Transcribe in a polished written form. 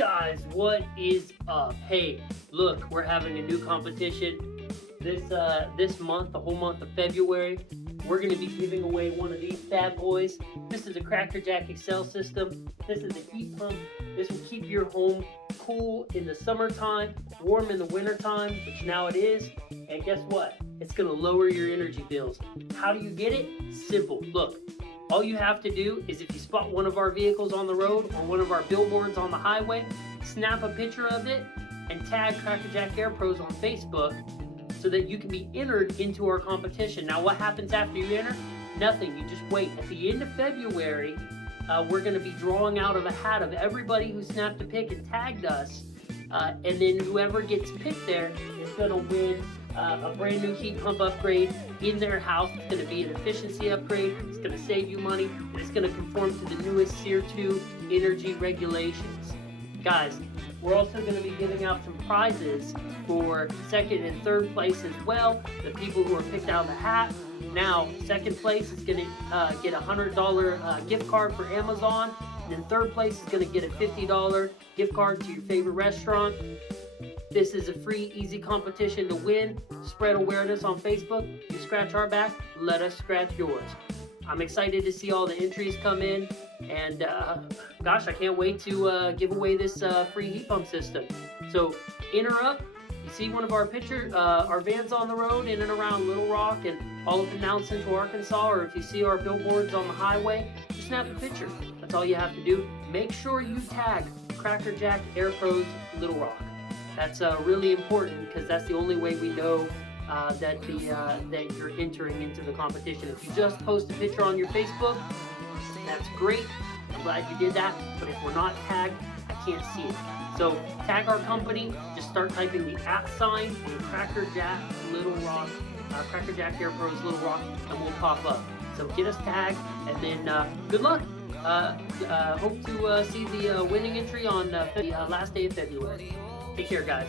Guys, what is up? Hey, look, we're having a new competition this month, the whole month of February. We're going to be giving away one of these bad boys. This is a Cracker Jack Excel system. This is a heat pump. This will keep your home cool in the summertime, warm in the wintertime, which now it is. And guess what? It's going to lower your energy bills. How do you get it? Simple. Look, all you have to do is if you spot one of our vehicles on the road or one of our billboards on the highway, snap a picture of it and tag Cracker Jack Air Pros on Facebook so that you can be entered into our competition. Now, what happens after you enter? Nothing. You just wait. At the end of February, we're going to be drawing out of a hat of everybody who snapped a pic and tagged us. And then whoever gets picked there is going to win a brand new heat pump upgrade in their house. It's going to be an efficiency upgrade. It's going to save you money. And it's going to conform to the newest SEER 2 energy regulations. Guys, we're also going to be giving out some prizes for second and third place as well. The people who are picked out of the hat. Now, second place is going to get a $100 gift card for Amazon. And then third place is going to get a $50 gift card to your favorite restaurant. This is a free, easy competition to win. Spread awareness on Facebook. You scratch our back, let us scratch yours. I'm excited to see all the entries come in. And gosh, I can't wait to give away this free heat pump system. So enter up. You see one of our our vans on the road in and around Little Rock and all up and down Central Arkansas, or if you see our billboards on the highway, just snap a picture. That's all you have to do. Make sure you tag Cracker Jack Air Pros Little Rock. That's really important because that's the only way we know that you're entering into the competition. If you just post a picture on your Facebook, that's great. I'm glad you did that. But if we're not tagged, I can't see it. So tag our company. Just start typing the @ in Cracker Jack Little Rock, Cracker Jack Air Pros Little Rock, and we'll pop up. So get us tagged, and then good luck. Hope to see the winning entry on the last day of February. Take care, guys.